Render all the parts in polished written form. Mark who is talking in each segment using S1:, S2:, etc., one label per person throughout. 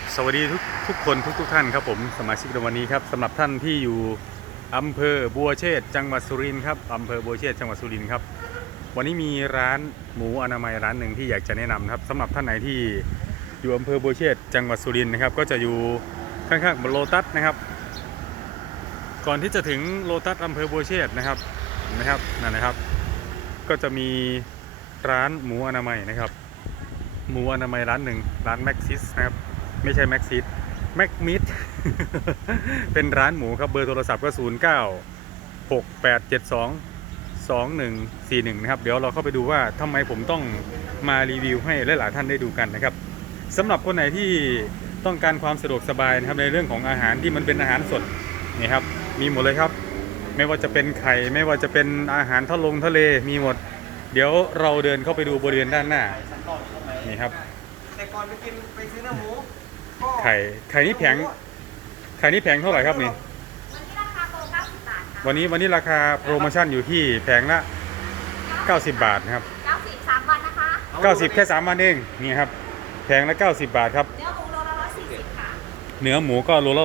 S1: สวัสดีทุกคนทุกท่านครับผมสมาชิกในวันนี้ครับสำหรับท่านที่อยู่อำเภอบัวเชษจังหวัดสุรินทร์ครับอำเภอบัวเชษจังหวัดสุรินทร์ครับวันนี้มีร้านหมูอนามัยร้านหนึ่งที่อยากจะแนะนำครับสำหรับท่านไหนที่อยู่อำเภอบัวเชษจังหวัดสุรินทร์นะครับก็จะอยู่ข้างๆโลตัสนะครับก่อนที่จะถึงโลตัสอำเภอบัวเชษนะครับนั่นนะครับก็จะมีร้านหมูอนามัยนะครับหมูอนามัยร้านหนึ่งร้านแม็กซิสนะครับไม่ใช่แม็กซิสแม็กมิด เป็นร้านหมูครับเบอร์โทรศัพท์ก็0968722141นะครับเดี๋ยวเราเข้าไปดูว่าทำไมผมต้องมารีวิวให้หลายๆท่านได้ดูกันนะครับสำหรับคนไหนที่ต้องการความสะดวกสบายนะครับในเรื่องของอาหารที่มันเป็นอาหารสดนี่ครับมีหมดเลยครับไม่ว่าจะเป็นไข่ไม่ว่าจะเป็นอาหารทะเลมีหมดเดี๋ยวเราเดินเข้าไปดูบริเวณด้านหน้านี่ครับ
S2: แต่ก่อนไปซื้อเนื้อหมู
S1: ไข่นี่แผงเท่าไหร่ครับนี่วันนี้ราคาโปรโมชั่นอยู่ที่แผงละ90 บาทนะครับ
S3: 90 3 วันนะคะ
S1: 90แค่3 วันเองนี่ครับแผงละ90 บาทครับ
S3: เนื้อหมูโลละ140ค่ะ
S1: เนื้อหมูก็โลละ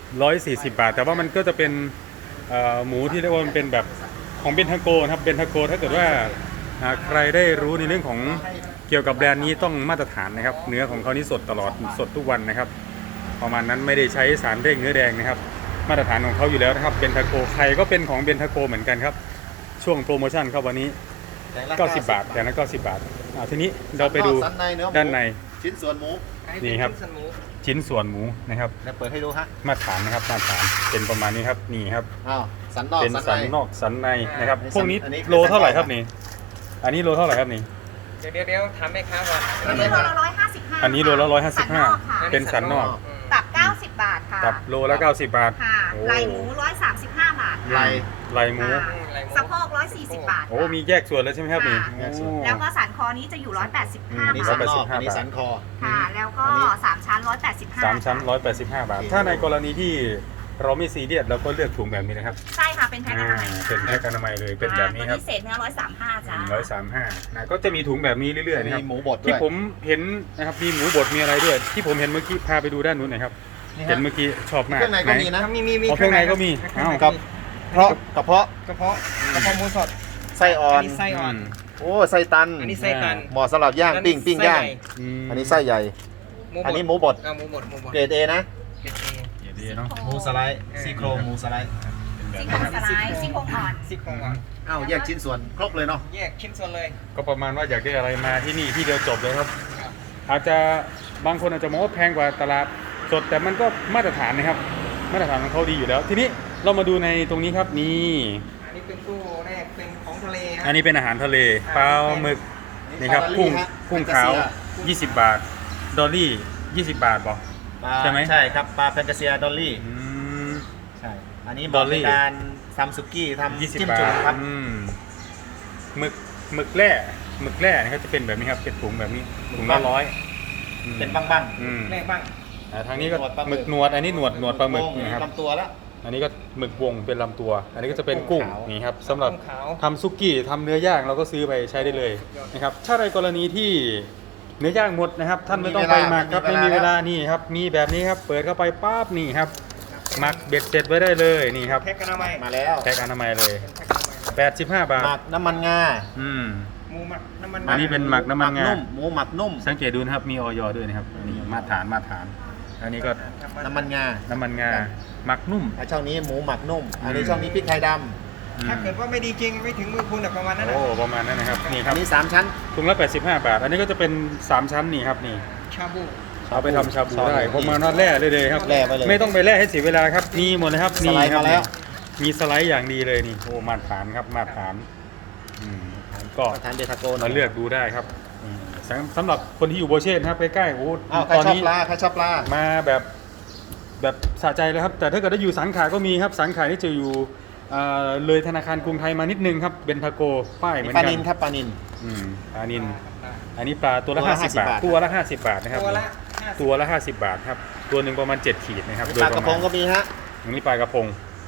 S1: 140 บาทแต่ว่ามันก็จะเป็นหมูที่เรียกว่ามันเป็นแบบของเบนทาโกนะครับเบนทาโกถ้าเกิดว่าใครได้รู้ในเรื่องของเกี่ยวกับแบรนด์นี้ต้องมาตรฐานนะครับเนื้อของเขานี่สดตลอดสดทุกวันนะครับประมาณนั้นไม่ได้ใช้สารเร่งเนื้อแดงนะครับมาตรฐานของเขาอยู่แล้วนะครับเบนทาโกไข่ก็เป็นของเบนทาโกเหมือนกันครับช่วงโปรโมชั่นครับวันนี้90 บาทแต่นั้น90 บาททีนี้เราไปดูด้านใน
S2: ชิ้นส่วนหมู
S1: นี่ครับชิ้นส่วนหมูนะครับ
S2: เดี๋ยวเปิดให้ดูฮะ
S1: มาตรฐานนะครับมาตรฐานเป็นประมาณนี้ครับนี่ครับ
S2: สันนอก
S1: เป็นสันนอกสันในนะครับพวกนี้โลเท่าไหร่ครับนี่อันนี้โลเท่าไหร่ครับนี่
S2: เดี๋ยวถามแม่ค้าก่อน
S3: อันนี้โลละ155
S1: อันนี้โลละ155เป็นสันนอก
S3: ตับ90 บาทค่ะ
S1: ตับโลละ90 บาท
S3: ค่ะไหล่หมู135 บาท
S1: ไหล่หมู
S3: สะโพก140 บาท
S1: โอ้มีแยกส่วนแล้วใช่ไหมครับนี่
S3: แล้วก็สันคอนี้จะอยู่185 บาท
S2: อันนี้สันคอ
S3: ค่ะแล้วก็3ชั้น185
S1: 3 ชั้น185 บาทถ้าในกรณีที่เราไม่ซีเรียสเราก็เลือกถุงแบบนี้นะครับ
S3: ใช่ค่ะเป็นแพ็คอนามัย
S1: เป็นแพ็คอนามัยเลยเป็นแบบนี้ครับ
S3: พิเศษเนื้อ135จ้า
S1: 135นะก็จะมีถุงแบบนี้เรื่อยๆนะครับ
S2: มีหมูบด
S1: ที่ผมเห็นนะครับมีหมูบดมีอะไรด้วยที่ผมเห็นเมื่อกี้พาไปดูด้านนู้นหน่อยครับเห็นเมื่อกี้ชอบมาก
S2: เครื่องในก็มีนะ
S1: มีเครื่องในก็มี
S2: กับกระเพาะหมูสดไส้อ่อน
S4: ไส้อ่อน
S2: โอ้ไส้ตัน
S4: อันนี้ไส้ตัน
S2: เหมาะสำหรับย่างปิ้งย่างอันนี้ไส้ใหญ่อันนี้หมูบดเกรด A นะหมูสไลด์ซี่โครงหมูสไลด์
S3: ซี่โครงอ่อน
S2: แยกชิ้นส่วนครบเลยเนาะ
S4: แยกชิ้นส่วนเลย
S1: ก็ประมาณว่าอยากได้อะไรมาที่นี่ที่เดียวจบเลยครับอาจจะบางคนอาจจะมองว่าแพงกว่าตลาดสดแต่มันก็มาตรฐานนะครับมาตรฐานของเขาดีอยู่แล้วทีนี้เรามาดูในตรงนี้ครับนี่
S4: อันนี้เป็นตู้แรกเป็นของทะเล
S1: อันนี้เป็นอาหารทะเลปลาหมึกนี่ครับกุ้งขาว20 บาทดอลลี่20 บาทบอกใช่ไหม
S2: ใช่ครับปลาแฟนตาเซียดอลลี่ใช่อันนี้ดอลลี่การทำสุกี้ทำ
S1: จิ้มจุ่มครับหมึกแร่นะครับจะเป็นแบบนี้ครับเป็นถุงแบบนี้ถุงละ100
S2: เป็นบ้าง
S4: แรกบ้าง
S1: ทางนี้ก็หมึกหนวดอันนี้หนวดปลาหมึกนะครับ
S2: ลำตัวแล้ว
S1: อันนี้ก็หมึกวงเป็นลำตัวอันนี้ก็จะเป็นกุ้งนี่ครับสำหรับทำซุกี้ทำเนื้อย่างเราก็ซื้อไปใช้ได้เลยนะครับถ้าในกรณีที่เนื้อย่างหมดนะครับท่านไม่ต้องไปหมักครับไม่มีเวลานี่ครับมีแบบนี้ครับเปิดเข้าไปปั๊บนี่ครับหมักเบ็ดเสร็จไว้ได้เลยนี่ครับ
S4: แพ็คอนามัย
S2: มาแล้ว
S1: แพ็คอนามัยเลย85 บาท
S2: หมักน้ำมันงา
S4: หมูหมักน้ำมัน
S1: อันนี้เป็นหมักน้ำมันงา
S2: หมูหมักนุ่ม
S1: สังเกตดูนะครับมีออยด้วยนะครับนี่มาตรฐานอันนี้ก็
S2: น้ำมันงา
S1: หมักนุ่ม
S2: ช่องนี้หมูหมักนุ่มอันนี้ช่องนี้พริกไทยด
S4: ำถ้าเกิดว่าไม่ดีจริงไม่ถึงมือคุณประมาณนั้น
S1: ประมาณนั้นนะครับนี่ครับ
S2: อันนี้3ชั้น
S1: ถุงละ85 บาทอันนี้ก็จะเป็น3ชั้นนี่ครับนี่
S4: ชาบู
S1: เอาไปทำชาบูได้ผมมาทอดแร่เลยครับไม่ต้องไปแร่ให้เสียเวลาครับมีหมดเลยครับ
S2: นี่ครับ
S1: มีสไลด์อย่างดีเลยนี่โอ้มาตรฐานครับมาตรฐานก็มาเลือกดูได้ครับสำหรับคนที่อยู่โบเช่ครับใกล้ๆโอ้
S2: ตอนนี้ใครชอบปลา
S1: มาแบบสะใจเลยครับแต่ถ้าเกิดได้อยู่สังขารก็มีครับสังขารที่จะอยู่เลยธนาคารกรุงไทยมานิดนึงครับเบนทาโกป้ายเหมือนกัน
S2: ปลานินครับปลานิน
S1: อันนี้ปลาตัวละ50 บาทตัวละ50 บาทนะครับตัวละ50 บาทครับตัวหนึ่งประมาณ7 ขีดนะครับ
S2: ปลากระพงก็มีฮะ
S1: อันนี้ปลากระพง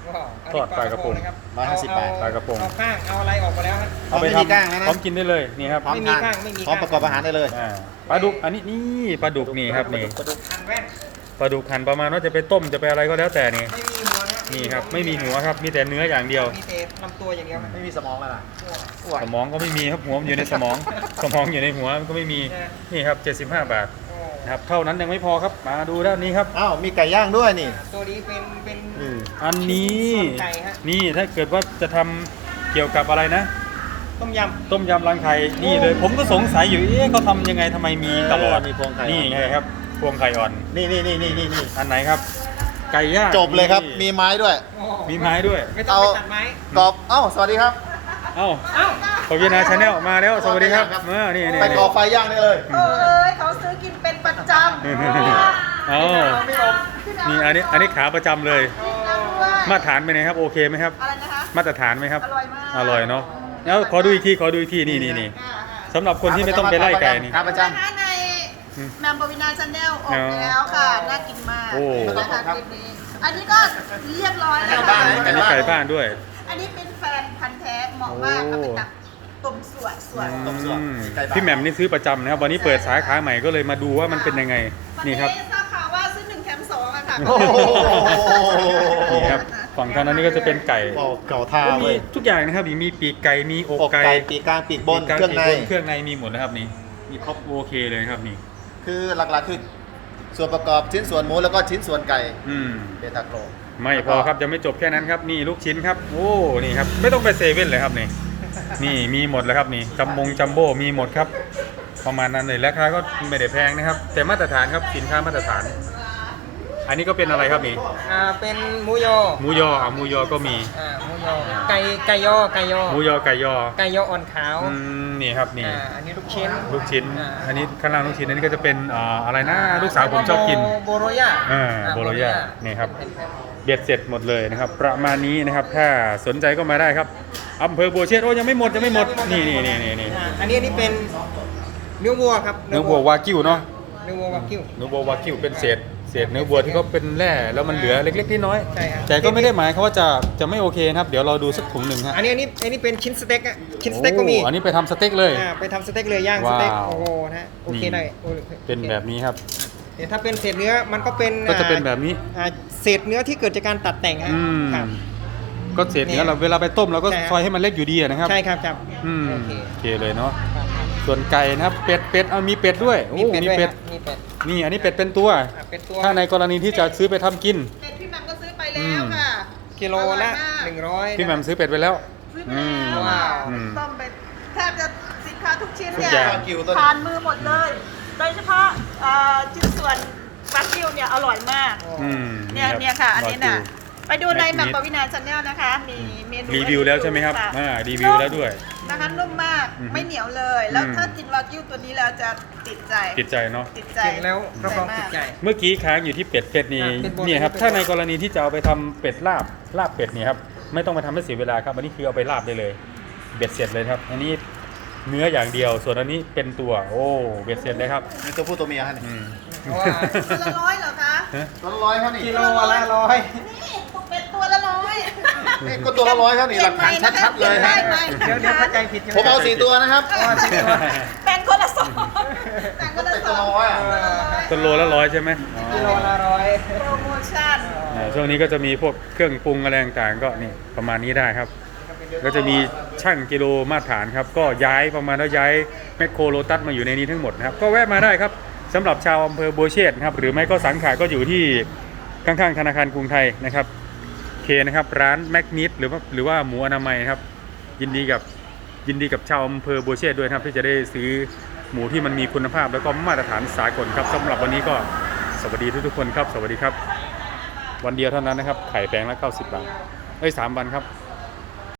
S1: ทอดปลากระพง
S4: นะครับ
S2: 150 บาท
S1: ปลากระพง
S4: เอาข้างเอาอะไรออกไปแล้วครับ
S1: เอาไป
S2: ไม่มี
S1: ทำ
S2: ก้างแล้วนะ
S1: พร้อมกินได้เลยนี่ครับ
S2: พร้อม
S4: ไม่มี
S2: ทาน
S4: ข้างไม่มี
S2: พร้อม
S4: ข้าง
S2: ประกอบอาหารได้เลย
S1: ปลาดุกอันนี้นี่ปลาดุกนี่ครับนี่
S4: อันแว่น
S1: ปลาดุกหั่นประมาณว่าจะไปต้มจะไปอะไรก็แล้วแต่นี่
S4: ไม่มีหัวนะ
S1: นี่ครับไม่มีหัวครับมีแต่เนื้ออย่างเดียว
S4: มีแต่ลำตัวอย่างเดียวครับ
S2: ไม่มีสมองแล้วล่ะ
S1: สมองก็ไม่มีครับหัวมันอยู่ในสมอง สมองอยู่ในหัวมันก็ไม่มีนี่ครับ75 บาท
S4: โอ้
S1: นะครับเท่านั้นยังไม่พอครับมาดูด้านนี้ครับ
S2: อ้าวมีไก่ย่างด้วยนี่
S4: ตัวนี้เป็น
S1: อันนี้
S4: ส่วนไก่ฮะ
S1: นี่ถ้าเกิดว่าจะทำเกี่ยวกับอะไรนะ
S4: ต้มย
S1: ต้มยำรังไข่นี่เลยผมก็สงสัยอยู่เอ๊ะเขาทำยังไงทำไมมีตลอด
S2: มีพวงไข่
S1: นี่ไงครับพวงไข่อ่อน
S2: นี่
S1: อันไหนครับ ไก่ย่าง
S2: จบเลยครับ มี
S1: นี่
S2: ไม้ด้วย
S4: ำโอ้
S1: มีไม้ด้วย
S4: ไม่ต้องไปตัดไม้
S2: กรอบเอ้าสวัสดีครับ
S1: เอ้า
S4: เอ้า
S1: ปวีนาชาแนลมาแล้วสวัสดีครับ
S2: ครับ
S1: นี่
S2: ไปก่อไฟย่างได้เลย
S3: เอ้ยเขาซื้อกินเป็นประจำ
S1: เอ้า
S4: ไม่อบ
S1: นี่อันนี้ขาประจำเลย มาตรฐานเป็นไงครับโอเคไหมครับ
S3: อะไรนะคะ
S1: มาตรฐานไหมครับ
S3: อร่อยมาก
S1: อร่อยเนาะแล้วขอดูอีกทีนี่สำหรับคนที่ไม่ต้องไปไล่ไก่นี่
S2: ครับประจ
S3: นะคะในแมมปวินาชาแนลออกแล้วค่ะ น่ากินมาก
S1: โอ้
S3: นะคะคลิปนี้ อันนี้ก็เรียบร้อยแล้ว
S2: ไก่
S3: ค่ะ
S2: บ้าน
S1: อันนี้ไก่บ้านด้วย
S3: อันนี้เป็นแฟนพันธ์แท้เหมาะมากเอาไปตักต้มส่วน
S1: พี่แหม่มนี่ซื้อประจำนะครับวันนี้เปิดสาขาใหม่ก็เลยมาดูว่ามันเป็นยังไง
S3: วัน
S1: นี่
S3: นี้
S1: ครับ
S3: ทราบข่าวว่าซื้อ1แถม2อะค่ะ
S2: ำโอ้โห
S1: นี่ครับฝั่งทางนั้นนี่ก็จะเป็นไก่
S2: เก่าท่า
S1: ก็มี
S2: เว้ย
S1: ทุกอย่างนะครับมีปีกไก่มีอก
S2: อก
S1: ไก่
S2: ไก่ปีกกลางปีกบน
S1: ปีกกลาง
S2: เครื่องใน
S1: ปีกบเครื่องในมีหมดนะครับนี่มีครบโอเคเลยครับนี่
S2: คือหลักๆคือส่วนประกอบชิ้นส่วนหมูแล้วก็ชิ้นส่วนไก่
S1: อืม
S2: เบตาโกร
S1: ไม่พอครับยังไม่จบแค่นั้นครับนี่ลูกชิ้นครับโอ้นี่ครับไม่ต้องไปเซเว่นเลยครับนี่นี่มีหมดแล้วครับนี่จัมโบ้มีหมดครับประมาณนั้นเลยราคาก็ไม่ได้แพงนะครับ แต่มาตรฐานครับสินค้ามาตรฐาน อันนี้ก็เป็นอะไรครับนี่
S4: เป็นหมูยอ
S1: หมูยอหมูยอก็มี
S4: หมูยอไก่ยอ
S1: หมูยอไก่ยอ
S4: ไก่ยออ่อนขาว
S1: นี่ครับนี่
S4: อันนี้ลูกชิ้น
S1: ลูกชิ้น อันนี้ข้างล่างลูกชิ้นอันนี้ก็จะเป็นอะไรนะลูกสาวผมชอบกิน
S4: โบโรย่า
S1: โบโลย่านี่ครับเบ็ดเสร็จหมดเลยนะครับประมาณนี้นะครับถ้าสนใจก็มาได้ครับอำเภอบัวเชษโอ้ยังไม่หมดนี่
S4: อันนี้เป็นเนื้อวัวครับ
S1: เนื้อวัววากิวเนาะ
S4: เนื้อวัววากิว
S1: เนื้อวัววากิวเป็นเศษเนื้อวัวที่เขาเป็นแร่แล้วมันเหลือเล็กๆน้อย
S4: ใช่ครับ
S1: ๆแต่ก็ไม่ได้หมายความว่าจะไม่โอเคนะครับเดี๋ยวเราดูสักถุงหนึ่งฮะ
S4: อันนี้เป็นชิ้นสเต็กอะชิ้นสเต็กก็มี
S1: โอ้อันนี้ไปทำสเต็กเลย
S4: ไปทำสเต็กเลยย่างสเต็ก
S1: ว้าว
S4: โอ้โหนะโอเค
S1: นี่
S4: ได้
S1: เป็นแบบนี้ครับ
S4: แต่ถ้าเป็นเศษเนื้อมันก็เป็น
S1: ก็จะเป็นแบบนี้
S4: เศษเนื้อที่เกิดจากการตัดแต่งฮะ
S1: อืม
S4: ครับ
S1: ก็เศษเนื้อเราเวลาไปต้มเราก็
S4: ใช่ครับ
S1: ซอยให้มันเล็กอยู่ดีนะครับ
S4: ใช่ครับครับ
S1: อืม
S4: โอเค
S1: โอเคเลยเนาะส่วนไก่นะครับเป็ดเอามีเป็ดด้วยโอ้
S4: มีเป็ด
S1: มี
S4: ด้วย
S1: เป็ด
S4: ครับมีเป็ด
S1: นี่อันนี้เป็ดเป็นตัว
S4: เป็นตัว
S1: ถ้าในกรณีที่จะซื้อไปทำกิน
S3: เป็ดพี่แหมมก็ซื้อไปแล้วค่ะ
S4: กิโลละ
S3: อร่อยมาก
S4: 100
S1: พี่แหม่มซื้อเป็ดไปแล้ว
S3: ซื้อไปแล้ว
S4: ว้าว
S1: อืม
S3: ต้มไปแทบจะสินค้าทุกชิ้น
S1: ทุก
S3: เนี่ย
S1: อย่าง
S2: วากิวตัว
S3: ทานมือหมดเลย โดยเฉพาะชิ้นส่วนวากิวเนี่ยอร่อยมาก
S1: อืม
S3: เนี่ยค่ะ อันนี้น่ะ
S1: รอ
S3: ไปดูใน
S1: แม็
S3: แม
S1: ก
S3: ป
S1: นิด
S3: ปวินาชาแนลนะคะ มีเมนู
S1: รีวิวแล้วใช่ไหมครับ
S3: ะ
S1: รีวิวแล้วด้วย
S3: นะคะนุ่มมาก
S1: อือฮึ
S3: ไม่เหนียวเลย แล้ว
S1: อืม
S3: ถ้ากินวากิวตัวนี้แล้วจะติดใจ
S1: ติดใจเนาะ
S3: ติดใจ
S4: กินแล้วรับรองติดใจ
S1: เมื่อกี้ค้างอยู่ที่เป็ดนี่
S4: เป็ดบด
S1: เนี่ยครับ
S4: เป็ดบด
S1: ถ้าในกรณีที่จะเอาไปทำเป็ดลาบเป็ดเนี่ยครับไม่ต้องไปทำให้เสียเวลาครับอันนี้คือเอาไปลาบได้เลยเบ็ดเสร็จเลยครับ อันนี้เนื้ออย่างเดียวส่วนอันนี้เป็นตัวโอ้เบ็ดเสร็จเลยครับ
S2: นี่ตัวผู้ตัวเมียฮะนี่
S1: อืม
S4: เพราะว่า
S3: ตัวละ100เหรอคะ
S2: ตัวละร้อยครับนี่
S4: กิโลละ100
S3: นี่ตุกเป็ดตัวละ100
S2: นี่ก็ตัวละร้อยครับนี่หลักฐานชัดๆเลย
S3: ได้
S2: ฮะ
S3: ไหม
S4: เดี๋ยวเข้าใจผิดใช่ไห
S2: ผมเอา4ตัวนะครับ
S3: แบ่งคนละสองแบ่งคนละ
S2: เป็น
S3: ส
S2: ตัว
S3: อ
S2: ละ
S3: ง
S2: ร้อยอ่ะ
S1: ต้นโลละ100ใช่ไหมอ๋อ
S4: กิโลละ100
S3: โปรโมชั่น
S1: ช่วงนี้ก็จะมีพวกเครื่องปรุงอะไรต่างๆก็นี่ประมาณนี้ได้ครับ ก็จะมีช่างกิโลมาตรฐานครับก็ย้ายประมาณว่าย้ายแมคโครโลตัสมาอยู่ในนี้ทั้งหมดนะครับก็แวะมาได้ครับสำหรับชาวอำเภอบัวเชษนะครับหรือไม่ก็สังขารก็อยู่ที่ข้างๆธนาคารกรุงไทยนะครับเคนะครับร้านแมกนิดหรือว่าหมูอนามัยครับยินดีกับชาวอำเภอบัวเชษด้วยนะครับที่จะได้ซื้อหมูที่มันมีคุณภาพแล้วก็มาตรฐานสากลครับสำหรับวันนี้ก็สวัสดีทุกๆคนครับสวัสดีครับ วันเดียวเท่านั้นนะครับไข่แปลงละ90 บาท3 วันครับ